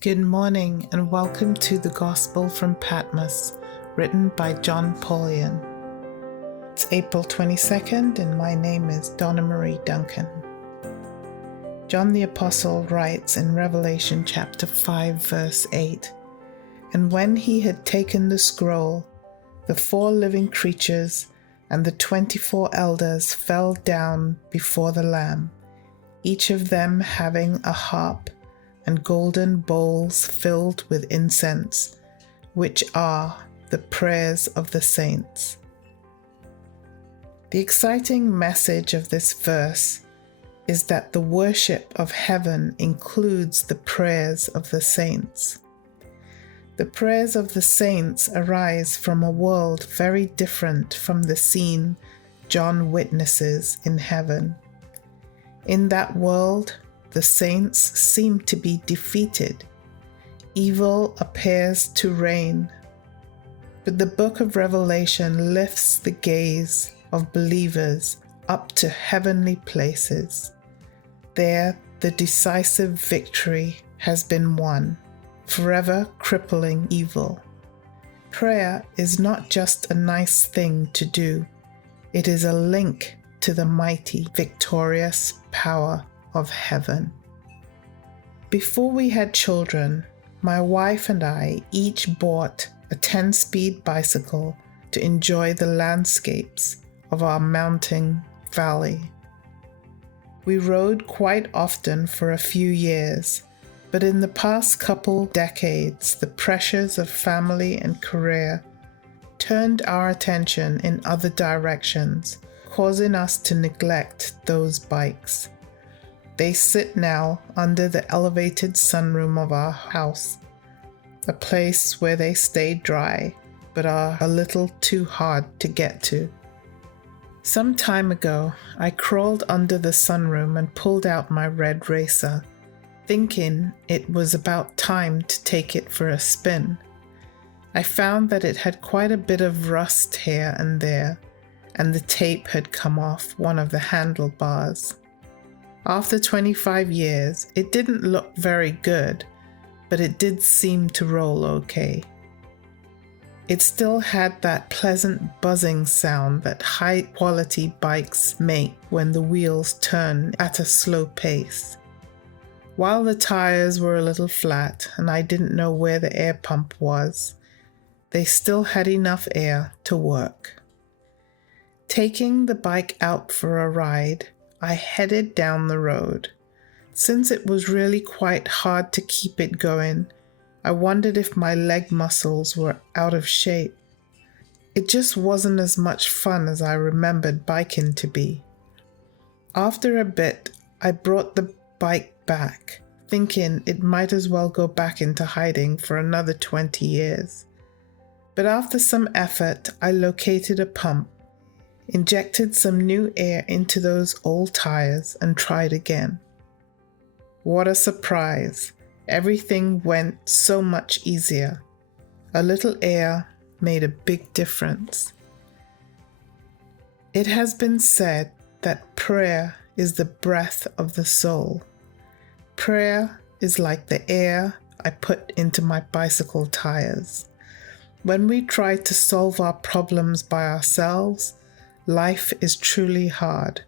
Good morning and welcome to the Gospel from Patmos, written by John Paulian. It's April 22nd and my name is Donna Marie Duncan. John the Apostle writes in Revelation chapter 5 verse 8, "And when he had taken the scroll, the 4 living creatures and the 24 elders fell down before the Lamb, each of them having a harp and golden bowls filled with incense, which are the prayers of the saints." The exciting message of this verse is that the worship of heaven includes the prayers of the saints. The prayers of the saints arise from a world very different from the scene John witnesses in heaven. In that world, the saints seem to be defeated. Evil appears to reign. But the book of Revelation lifts the gaze of believers up to heavenly places. There, the decisive victory has been won, forever crippling evil. Prayer is not just a nice thing to do. It is a link to the mighty, victorious power of heaven. Before we had children, my wife and I each bought a 10-speed bicycle to enjoy the landscapes of our mountain valley. We rode quite often for a few years, but in the past couple decades, the pressures of family and career turned our attention in other directions, causing us to neglect those bikes. They sit now under the elevated sunroom of our house, a place where they stay dry but are a little too hard to get to. Some time ago, I crawled under the sunroom and pulled out my red racer, thinking it was about time to take it for a spin. I found that it had quite a bit of rust here and there, and the tape had come off one of the handlebars. After 25 years, it didn't look very good, but it did seem to roll okay. It still had that pleasant buzzing sound that high-quality bikes make when the wheels turn at a slow pace. While the tires were a little flat and I didn't know where the air pump was, they still had enough air to work. Taking the bike out for a ride, I headed down the road. Since it was really quite hard to keep it going, I wondered if my leg muscles were out of shape. It just wasn't as much fun as I remembered biking to be. After a bit, I brought the bike back, thinking it might as well go back into hiding for another 20 years. But after some effort, I located a pump, injected some new air into those old tires, and tried again. What a surprise! Everything went so much easier. A little air made a big difference. It has been said that prayer is the breath of the soul. Prayer is like the air I put into my bicycle tires. When we try to solve our problems by ourselves, life is truly hard,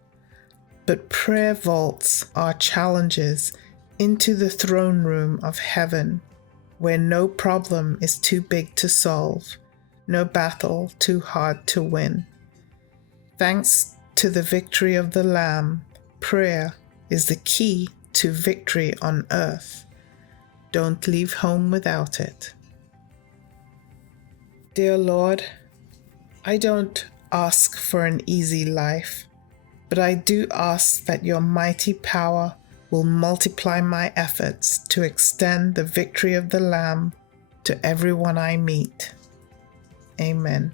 but prayer vaults our challenges into the throne room of heaven, where no problem is too big to solve, no battle too hard to win. Thanks to the victory of the Lamb, prayer is the key to victory on earth. Don't leave home without it. Dear Lord, I don't ask for an easy life, but I do ask that your mighty power will multiply my efforts to extend the victory of the Lamb to everyone I meet. Amen.